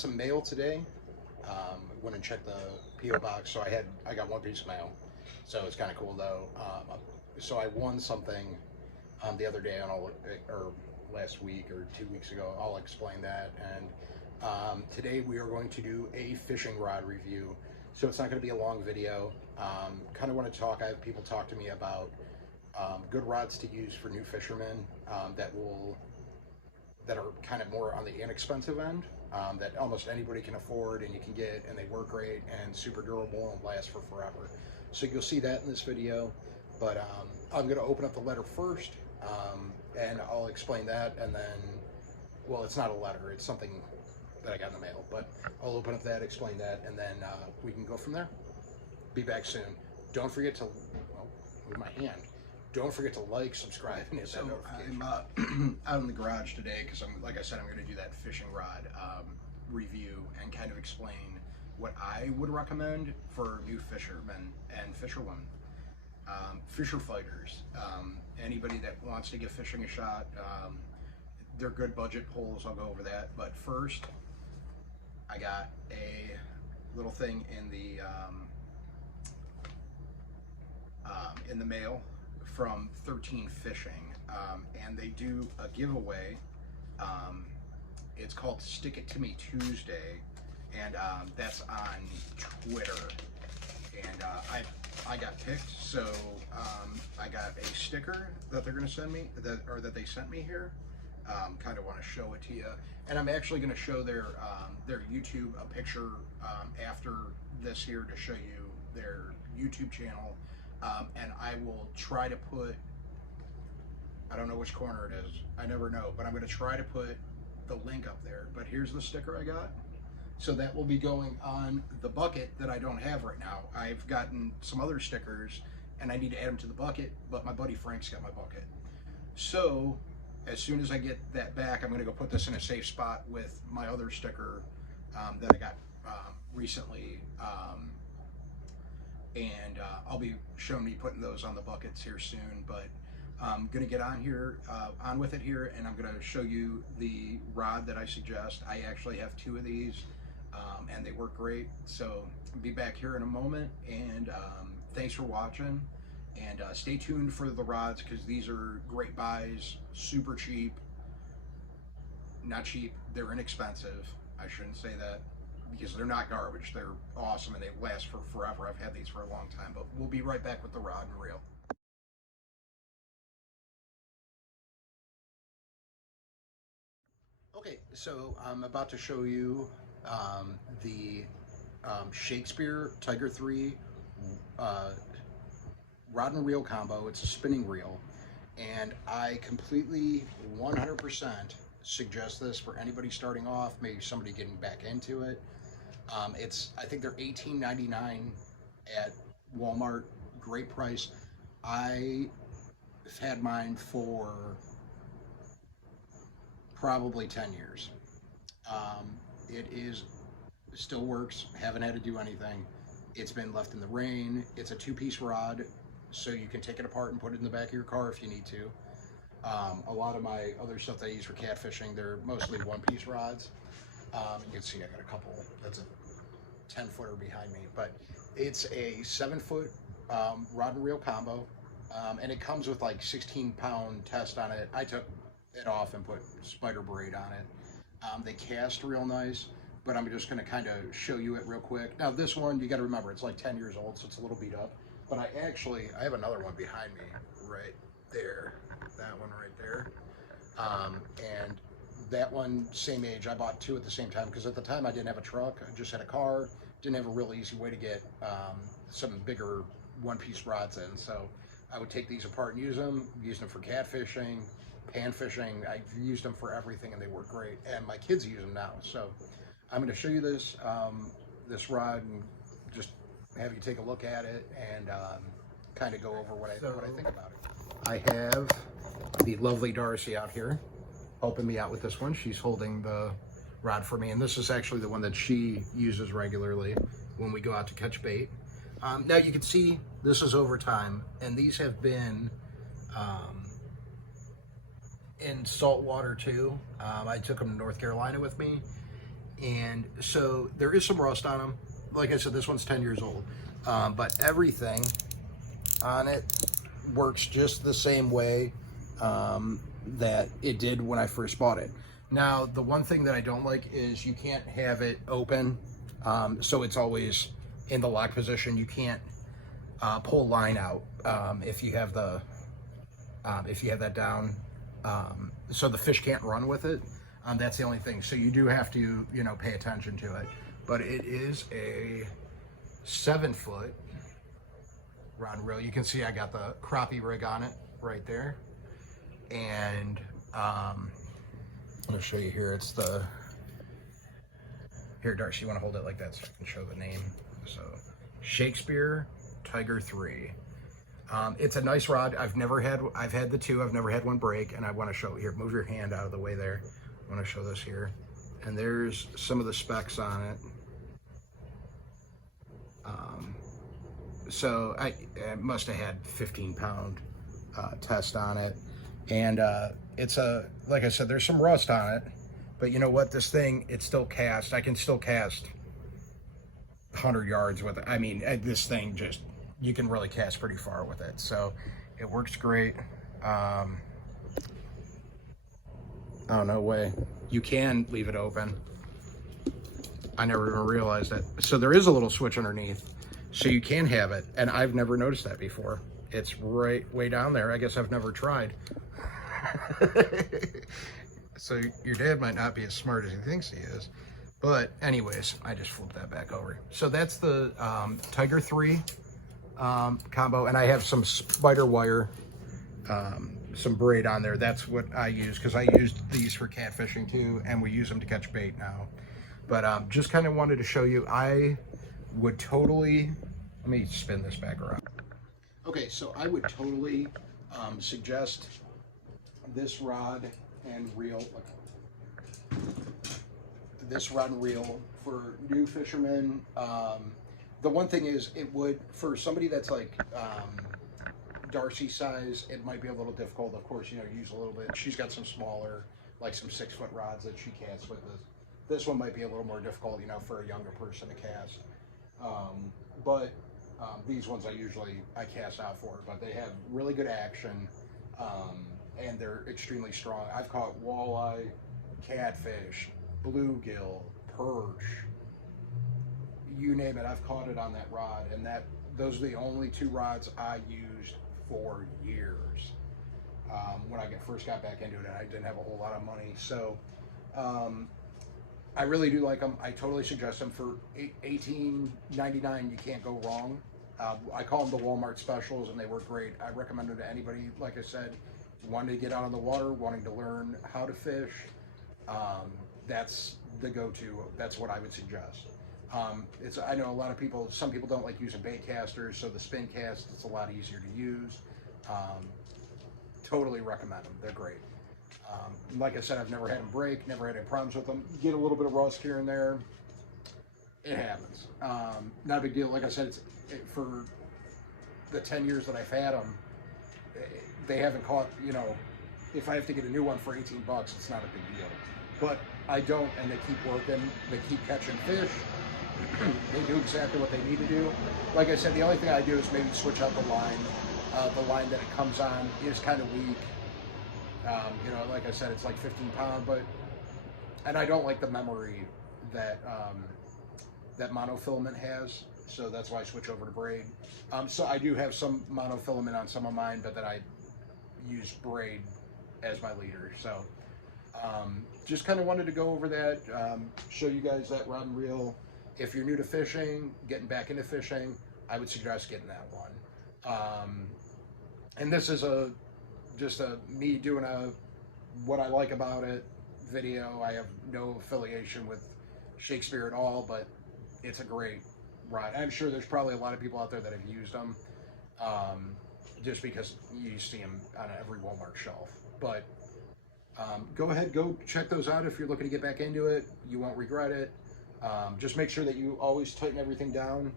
some mail today. Went and checked the P.O. box, so I got one piece of mail. So it's kind of cool though. So I won something the other day or last week or 2 weeks ago. I'll explain that. And today we are going to do a fishing rod review. So it's not going to be a long video. Kind of want to talk. I have people talk to me about good rods to use for new fishermen that are kind of more on the inexpensive end, that almost anybody can afford and you can get, and they work great and super durable and last for forever. So you'll see that in this video, but I'm going to open up the letter first, and I'll explain that, and then, well, it's not a letter, it's something that I got in the mail, but I'll open up that, explain that, and then we can go from there. Be back soon. Don't forget to, move my hand. Don't forget to like, subscribe, and hit that notification. I'm out in the garage today because like I said, I'm going to do that fishing rod review and kind of explain what I would recommend for new fishermen and fisherwomen, fisher fighters, anybody that wants to give fishing a shot. They're good budget pulls. I'll go over that. But first, I got a little thing in the mail from 13 Fishing, and they do a giveaway. It's called Stick It To Me Tuesday, and that's on Twitter. And I got picked, so I got a sticker that they're going to send me, that they sent me here. Kind of want to show it to you, and I'm actually going to show their YouTube a picture after this here to show you their YouTube channel. And I will try to put, I don't know which corner it is, I never know, but I'm going to try to put the link up there. But here's the sticker I got. So that will be going on the bucket that I don't have right now. I've gotten some other stickers and I need to add them to the bucket, but my buddy Frank's got my bucket. So as soon as I get that back, I'm going to go put this in a safe spot with my other sticker that I got recently. And I'll be showing me putting those on the buckets here soon, but I'm gonna get on with it here, and I'm gonna show you the rod that I suggest. I actually have two of these, and they work great. So I'll be back here in a moment, and thanks for watching, and stay tuned for the rods, because these are great buys, super cheap. Not cheap, they're inexpensive. I shouldn't say that, because they're not garbage. They're awesome and they last for forever. I've had these for a long time, but we'll be right back with the rod and reel. Okay, so I'm about to show you the Shakespeare Tiger 3 rod and reel combo. It's a spinning reel, and I completely 100% suggest this for anybody starting off, maybe somebody getting back into it. I think they're $18.99 at Walmart. Great price. I've had mine for probably 10 years. It still works. Haven't had to do anything. It's been left in the rain. It's a two-piece rod, so you can take it apart and put it in the back of your car if you need to. A lot of my other stuff that I use for catfishing, they're mostly one-piece rods. You can see I got a couple. That's a 10-footer behind me, but it's a 7-foot rod and reel combo, and it comes with like 16-pound test on it. I took it off and put spider braid on it. They cast real nice, but I'm just going to kind of show you it real quick. Now this one, you got to remember, it's like 10 years old, so it's a little beat up, but I have another one behind me right there, that one right there, and that one, same age. I bought two at the same time because at the time I didn't have a truck. I just had a car. Didn't have a real easy way to get some bigger one-piece rods in. So I would take these apart and use them for catfishing, pan fishing. I've used them for everything and they work great. And my kids use them now. So I'm going to show you this rod and just have you take a look at it and kind of go over what I think about it. I have the lovely Darcy out here helping me out with this one. She's holding the rod for me, and this is actually the one that she uses regularly when we go out to catch bait. Now you can see this is over time, and these have been in salt water too. I took them to North Carolina with me, And so there is some rust on them. Like I said, this one's 10 years old, but everything on it works just the same way that it did when I first bought it. Now, the one thing that I don't like is you can't have it open, so it's always in the lock position. You can't pull line out if you have that down, so the fish can't run with it. That's the only thing. So you do have to, pay attention to it. But it is a 7-foot rod and reel. You can see I got the crappie rig on it right there. And I'm gonna show you here. It's the, here, Darcy, you wanna hold it like that so I can show the name? So, Shakespeare Tiger 3. It's a nice rod. I've had the two, I've never had one break, and I wanna show, here, move your hand out of the way there. I wanna show this here. And there's some of the specs on it. So I must have had 15-pound test on it. And it's like I said, there's some rust on it, but you know what? This thing, it's still cast. I can still cast 100 yards with it. I mean, this thing just, you can really cast pretty far with it. So it works great. Oh, no way. You can leave it open. I never even realized that. So there is a little switch underneath, so you can have it. And I've never noticed that before. It's right way down there. I guess I've never tried. So your dad might not be as smart as he thinks he is. But anyways, I just flipped that back over. So that's the Tiger 3 combo. And I have some spider wire, some braid on there. That's what I use, because I used these for catfishing too, and we use them to catch bait now. But just kind of wanted to show you, I would totally, let me spin this back around. Okay, so I would totally suggest this rod and reel, for new fishermen. The one thing is, it would, for somebody that's like Darcy's size, it might be a little difficult. Of course, use a little bit. She's got some smaller, like some 6-foot rods that she casts with. This one might be a little more difficult, for a younger person to cast. But these ones I cast out for, but they have really good action, and they're extremely strong. I've caught walleye, catfish, bluegill, perch, you name it, I've caught it on that rod, and those are the only 2 rods I used for years. When I first got back into it, and I didn't have a whole lot of money. So I really do like them. I totally suggest them for $18.99. You can't go wrong. I call them the Walmart specials, and they work great. I recommend them to anybody, like I said, wanting to get out on the water, wanting to learn how to fish. That's the go-to. That's what I would suggest. I know a lot of people, some people don't like using bait casters, so the spin cast, it's a lot easier to use. Totally recommend them. They're great. Like I said, I've never had them break, never had any problems with them. Get a little bit of rust here and there. It happens. Not a big deal. Like I said, for the 10 years that I've had them, they haven't caught, if I have to get a new one for $18, it's not a big deal. But I don't, and they keep working. They keep catching fish. They do exactly what they need to do. Like I said, the only thing I do is maybe switch out the line. The line that it comes on is kind of weak. Like I said, it's like 15 pound, and I don't like the memory that that monofilament has, so that's why I switch over to braid. So I do have some monofilament on some of mine, but then I use braid as my leader. So just kind of wanted to go over that, show you guys that rod and reel. If you're new to fishing, getting back into fishing, I would suggest getting that one. And this is just me doing what I like about it video. I have no affiliation with Shakespeare at all, but it's a great rod. I'm sure there's probably a lot of people out there that have used them, just because you see them on every Walmart shelf. But go ahead, go check those out if you're looking to get back into it. You won't regret it. Just make sure that you always tighten everything down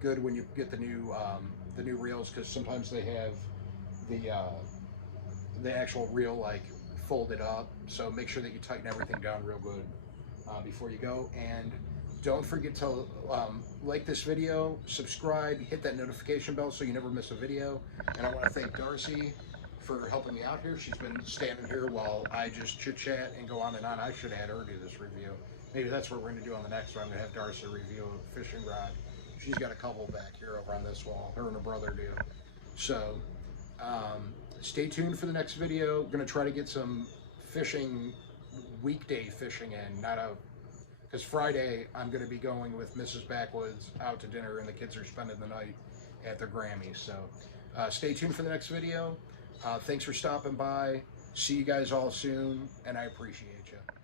good when you get the new reels, because sometimes they have the actual reel like folded up, so make sure that you tighten everything down real good. before you go. And don't forget to like this video, subscribe, hit that notification bell so you never miss a video. And I want to thank Darcy for helping me out here. She's been standing here while I just chit chat and go on and on. I should have had her do this review. Maybe that's what we're going to do on the next one. I'm going to have Darcy review a fishing rod. She's got a couple back here over on this wall. Her and her brother do. So stay tuned for the next video. I'm going to try to get some fishing, weekday fishing in, because Friday I'm going to be going with Mrs. Backwoods out to dinner, and the kids are spending the night at their Grammys. So stay tuned for the next video. Thanks for stopping by. See you guys all soon, and I appreciate you.